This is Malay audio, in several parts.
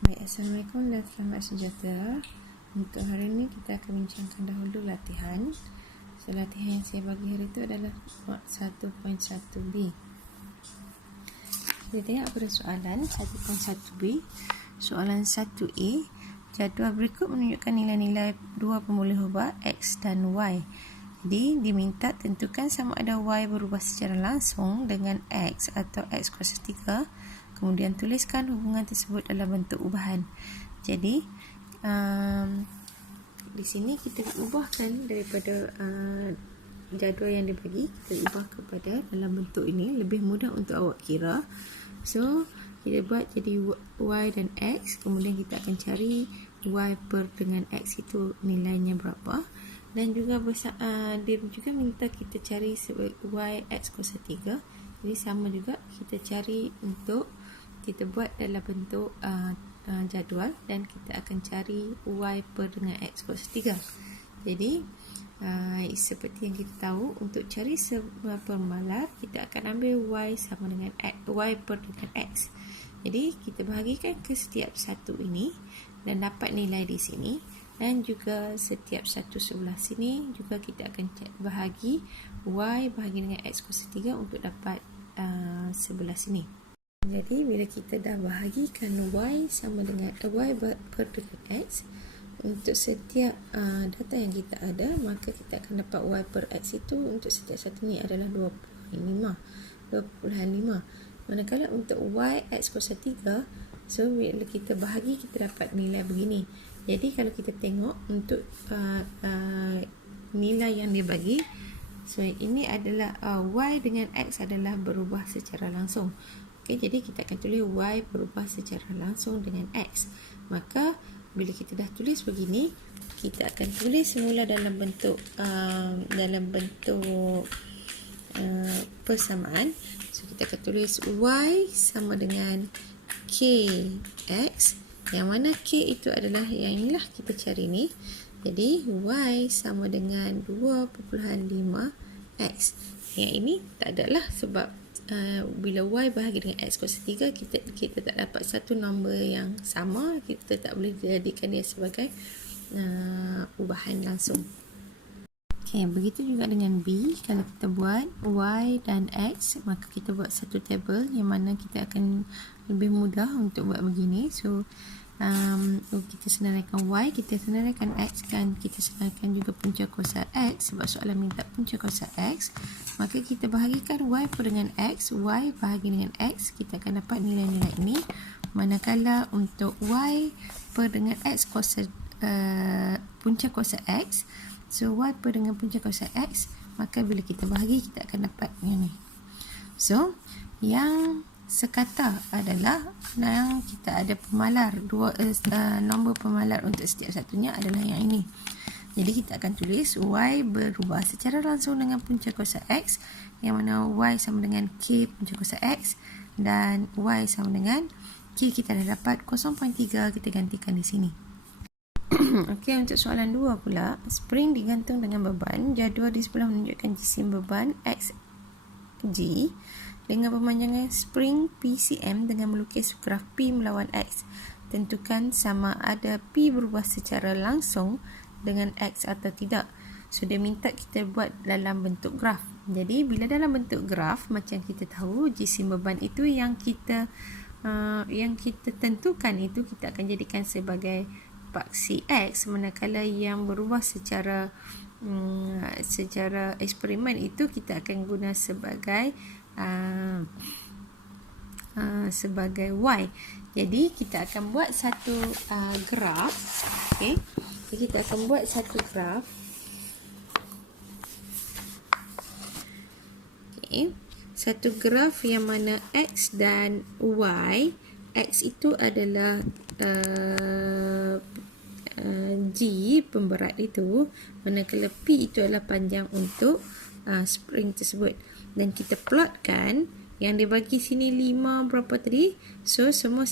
Baik, Assalamualaikum dan selamat sejahtera. Untuk hari ini kita akan bincangkan dahulu latihan. So, latihan yang saya bagi hari itu adalah 1.1b. Kita tengok pada soalan 1.1b. Soalan 1a. Jadual berikut menunjukkan nilai-nilai dua pemulih ubah X dan Y. Jadi, diminta tentukan sama ada Y berubah secara langsung dengan X atau X kuasa 3. Kemudian tuliskan hubungan tersebut dalam bentuk ubahan. Jadi, di sini kita ubahkan daripada jadual yang dibagi, kita ubah kepada dalam bentuk ini. Lebih mudah untuk awak kira. So, kita buat jadi Y dan X. Kemudian kita akan cari Y per dengan X itu nilainya berapa. Dan juga dia juga minta kita cari Y X kuasa 3. Jadi sama juga kita cari untuk kita buat dalam bentuk jadual dan kita akan cari Y per dengan X kuasa 3. Jadi seperti yang kita tahu, untuk cari sebuah permalar kita akan ambil Y sama dengan X, Y per dengan X. Jadi kita bahagikan ke setiap satu ini dan dapat nilai di sini, dan juga setiap satu sebelah sini juga kita akan bahagi Y bahagi dengan X kuasa 3 untuk dapat sebelah sini. Jadi bila kita dah bahagikan Y sama dengan Y per dengan X untuk setiap data yang kita ada, maka kita akan dapat Y per X itu untuk setiap satu ni adalah 2.5. Manakala untuk Y X kuasa 3, so bila kita bahagi kita dapat nilai begini. Jadi kalau kita tengok untuk nilai yang dia bagi, so ini adalah Y dengan X adalah berubah secara langsung. Okay, jadi kita akan tulis Y berubah secara langsung dengan X. Maka bila kita dah tulis begini, kita akan tulis semula dalam bentuk persamaan. So kita akan tulis Y sama dengan KX, yang mana K itu adalah yang inilah kita cari ni. Jadi Y sama dengan 2.5X. Yang ini tak adalah sebab bila Y bahagi dengan X kuasa 3, kita tak dapat satu nombor yang sama. Kita tak boleh jadikan dia sebagai ubahan langsung. Okay, begitu juga dengan B. Kalau kita buat Y dan X, maka kita buat satu tabel yang mana kita akan lebih mudah untuk buat begini. So kita senaraikan Y, kita senaraikan X, dan kita senaraikan juga punca kuasa X sebab soalan minta punca kuasa X. Maka kita bahagikan Y per dengan X, Y bahagi dengan X, kita akan dapat nilai-nilai ini. Manakala untuk Y per dengan X kuasa punca kuasa X, so Y per dengan punca kuasa X, maka bila kita bahagi kita akan dapat yang ni. So yang sekata adalah yang kita ada pemalar nombor pemalar untuk setiap satunya adalah yang ini. Jadi kita akan tulis Y berubah secara langsung dengan punca kuasa X, yang mana Y sama dengan K punca kuasa X, dan Y sama dengan K kita dah dapat 0.3, kita gantikan di sini. Okey, untuk soalan 2 pula, spring digantung dengan beban. Jadual di sebelah menunjukkan jisim beban XG dengan pemanjangan spring PCM dengan melukis graf P melawan X. Tentukan sama ada P berubah secara langsung dengan X atau tidak. So dia minta kita buat dalam bentuk graf. Jadi bila dalam bentuk graf, macam kita tahu jisim beban itu yang kita tentukan itu kita akan jadikan sebagai paksi X, manakala yang berubah secara eksperimen itu kita akan guna sebagai Y. Jadi kita akan buat satu graf. Okay. Jadi kita akan buat satu graf. Okay. Satu graf yang mana X dan Y, X itu adalah G pemberat itu, manakala P itu adalah panjang untuk spring tersebut. Dan kita plotkan yang dia bagi sini 5 berapa tadi. So semua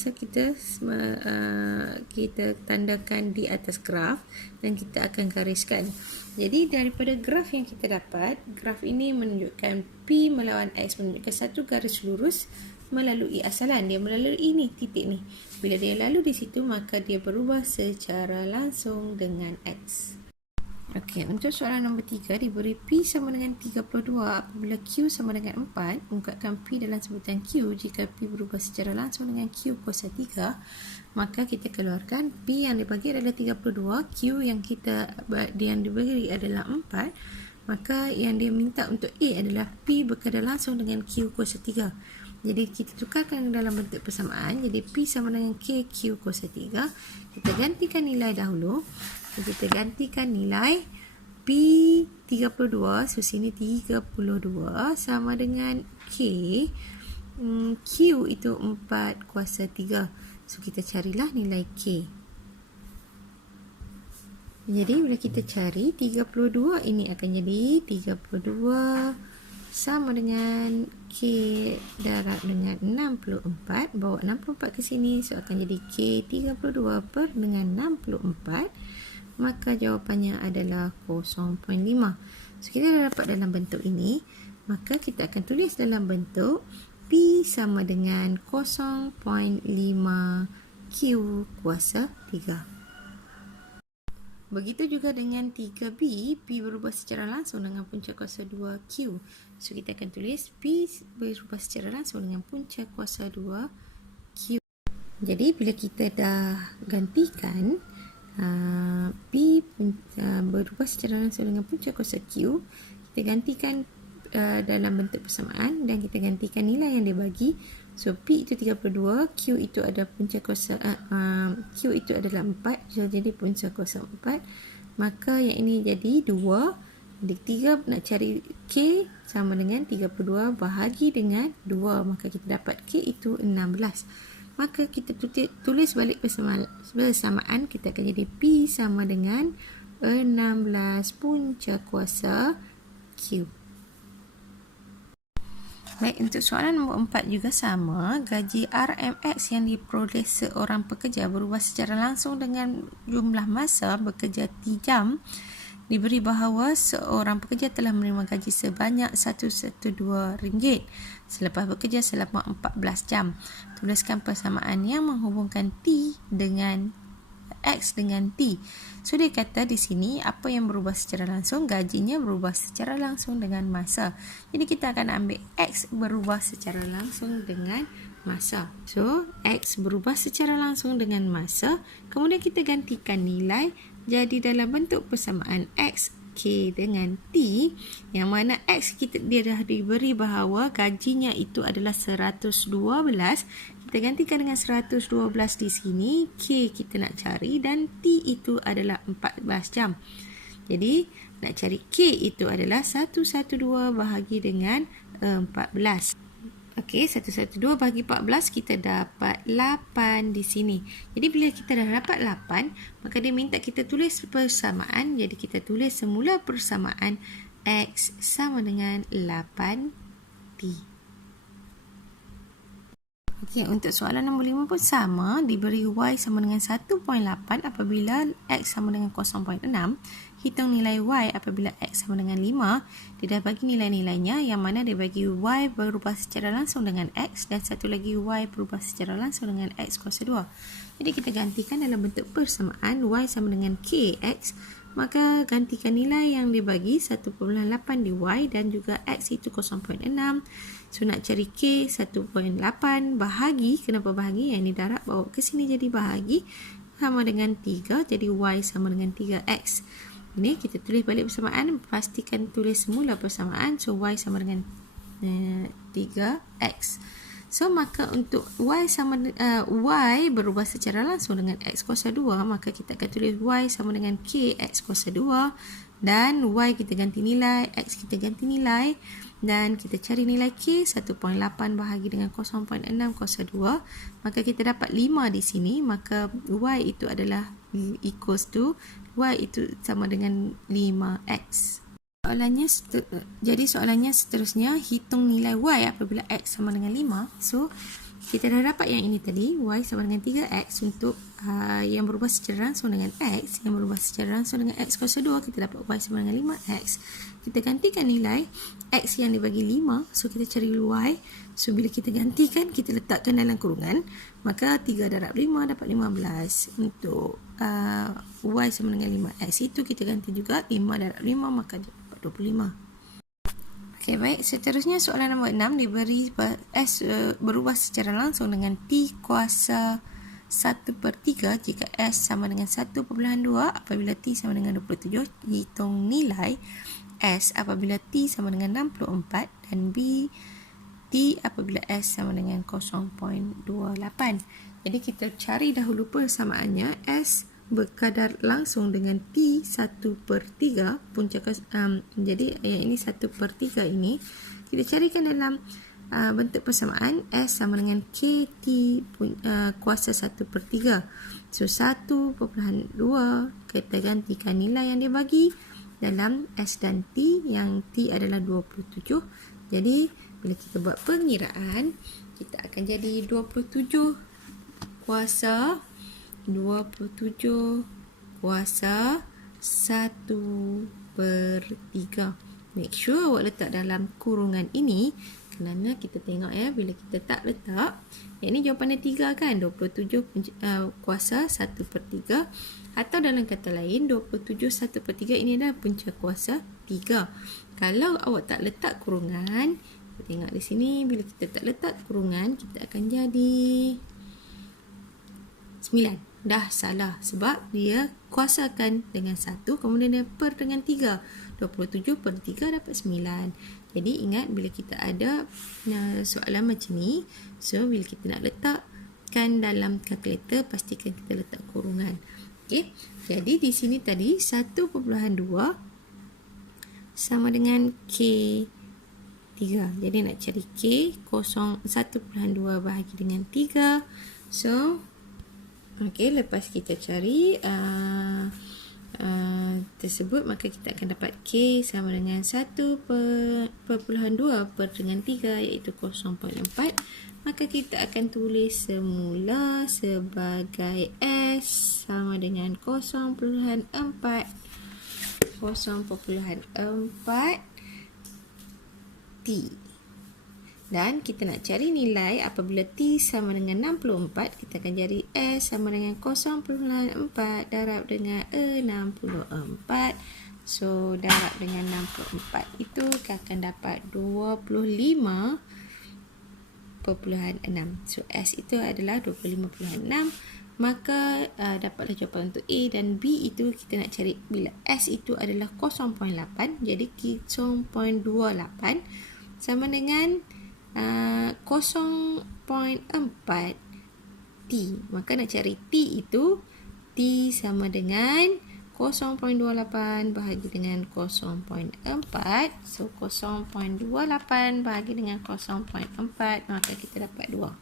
kita tandakan di atas graf dan kita akan gariskan. Jadi daripada graf yang kita dapat, graf ini menunjukkan P melawan X menunjukkan satu garis lurus melalui asalan. Dia melalui ni, titik ni. Bila dia lalu di situ, maka dia berubah secara langsung dengan X. Okey, untuk soalan nombor 3, diberi P sama dengan 32 apabila Q sama dengan 4. Ungkapkan P dalam sebutan Q jika P berubah secara langsung dengan Q kuasa 3. Maka kita keluarkan P yang dibagi adalah 32, Q yang dibagi adalah 4. Maka yang dia minta untuk A adalah P berkaitan langsung dengan Q kuasa 3. Jadi kita tukarkan dalam bentuk persamaan. Jadi P sama dengan K Q kuasa 3. Kita gantikan nilai dahulu. Kita gantikan nilai P 32. So sini 32 sama dengan K. Q itu 4 kuasa 3. So kita carilah nilai K. Jadi bila kita cari 32 ini akan jadi 32 sama dengan K darab dengan 64. Bawa 64 ke sini. So akan jadi K 32 per dengan 64. Maka jawapannya adalah 0.5. So kita dah dapat dalam bentuk ini. Maka kita akan tulis dalam bentuk P sama dengan 0.5 Q kuasa 3. Begitu juga dengan 3B, P berubah secara langsung dengan punca kuasa 2Q. So kita akan tulis P berubah secara langsung dengan punca kuasa 2Q. Jadi bila kita dah gantikan P berubah secara langsung dengan punca kuasa Q, kita gantikan dalam bentuk persamaan dan kita gantikan nilai yang dia bagi. So P itu 32, Q itu ada punca kuasa Q itu adalah 4, so jadi punca kuasa 4. Maka yang ini jadi 2. Jadi 3 nak cari K sama dengan 32 bahagi dengan 2, maka kita dapat K itu 16. Maka kita tulis balik persamaan, kita akan jadi P sama dengan 16 punca kuasa Q. Baik, untuk soalan nombor 4 juga sama. Gaji RMX yang diperoleh seorang pekerja berubah secara langsung dengan jumlah masa bekerja T jam. Diberi bahawa seorang pekerja telah menerima gaji sebanyak RM112 selepas bekerja selama 14 jam. Tuliskan persamaan yang menghubungkan T dengan X dengan T. So dia kata di sini apa yang berubah secara langsung, gajinya berubah secara langsung dengan masa. Jadi kita akan ambil X berubah secara langsung dengan masa. So X berubah secara langsung dengan masa. Kemudian kita gantikan nilai jadi dalam bentuk persamaan X K dengan T, yang mana X dia dah diberi bahawa gajinya itu adalah 112. Kita gantikan dengan 112 di sini. K kita nak cari dan T itu adalah 14 jam. Jadi nak cari K itu adalah 112 bahagi dengan 14. Okey, 112 bahagi 14 kita dapat 8 di sini. Jadi bila kita dah dapat 8, maka dia minta kita tulis persamaan. Jadi kita tulis semula persamaan X sama dengan 8T. Okey, untuk soalan nombor 5 pun sama. Diberi Y sama dengan 1.8 apabila X sama dengan 0.6. Hitung nilai Y apabila X sama dengan 5. Dia dah bagi nilai-nilainya, yang mana dia bagi Y berubah secara langsung dengan X dan satu lagi Y berubah secara langsung dengan X kuasa 2. Jadi kita gantikan dalam bentuk persamaan Y sama dengan KX. Maka gantikan nilai yang dibagi 1.8 di Y dan juga X itu 0.6. So nak cari K 1.8 bahagi. Kenapa bahagi? Yang ini darab bawa ke sini jadi bahagi. Sama dengan 3. Jadi Y sama dengan 3X. Ini kita tulis balik persamaan. Pastikan tulis semula persamaan. So Y sama dengan 3X. So maka untuk Y berubah secara langsung dengan X kuasa 2, maka kita akan tulis Y sama dengan K X kuasa 2, dan Y kita ganti nilai, X kita ganti nilai, dan kita cari nilai K 1.8 bahagi dengan 0.6 kuasa 2, maka kita dapat 5 di sini. Maka Y itu adalah equals to, Y itu sama dengan 5X. Soalannya seterusnya, hitung nilai Y apabila X sama dengan 5. So kita dah dapat yang ini tadi, y sama dengan 3x untuk yang berubah secara langsung dengan x, yang berubah secara langsung dengan x kuasa 2, kita dapat y sama dengan 5x. Kita gantikan nilai x yang dibagi 5, so kita cari y. So bila kita gantikan, kita letakkan dalam kurungan, maka 3 darab 5 dapat 15. Untuk y sama dengan 5x itu kita ganti juga 5 darab 5, maka dapat 25. Okey, baik. Seterusnya soalan nombor 6 diberi S berubah secara langsung dengan T kuasa 1/3 jika S sama dengan 1/2 apabila T sama dengan 27. Hitung nilai S apabila T sama dengan 64 dan B T apabila S sama dengan 0.28. Jadi kita cari dahulu persamaannya. S berkadar langsung dengan T 1/3 punca jadi yang ini 1/3 ini kita carikan dalam bentuk persamaan. S sama dengan KT kuasa 1/3. So 1/2 kita gantikan nilai yang dia bagi dalam S dan T, yang T adalah 27. Jadi bila kita buat pengiraan, kita akan jadi 27 kuasa 1/3. Make sure awak letak dalam kurungan ini, kerana kita tengok ya, bila kita tak letak, yang ini jawapannya 3 kan, 27 kuasa 1/3, atau dalam kata lain 27 1/3 ini adalah punca kuasa 3. Kalau awak tak letak kurungan, kita tengok di sini, bila kita tak letak kurungan, kita akan jadi 9. Dah salah sebab dia kuasakan dengan 1, kemudian dia per dengan 3. 27/3 dapat 9. Jadi ingat bila kita ada soalan macam ni, so bila kita nak letakkan dalam kalkulator, pastikan kita letak kurungan. Okey. Jadi di sini tadi 1/2 sama dengan K3. Jadi nak cari K, 1/2 bahagi dengan 3. So okey, lepas kita cari tersebut, maka kita akan dapat K sama dengan 1/2 per dengan 3, iaitu 0.4. Maka kita akan tulis semula sebagai S sama dengan 0.4 T. Dan kita nak cari nilai apabila T sama dengan 64, kita akan jadi S sama dengan 0.4 darab dengan 64. So, darab dengan 64 itu akan dapat 25.6. So, S itu adalah 25.6. Maka dapatlah jawapan untuk A dan B itu kita nak cari bila S itu adalah 0.8. Jadi 0.28 sama dengan 0.4 T. Maka nak cari T itu, T sama dengan 0.28 bahagi dengan 0.4. So 0.28 bahagi dengan 0.4, maka kita dapat 2.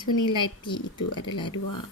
So nilai T itu adalah 2.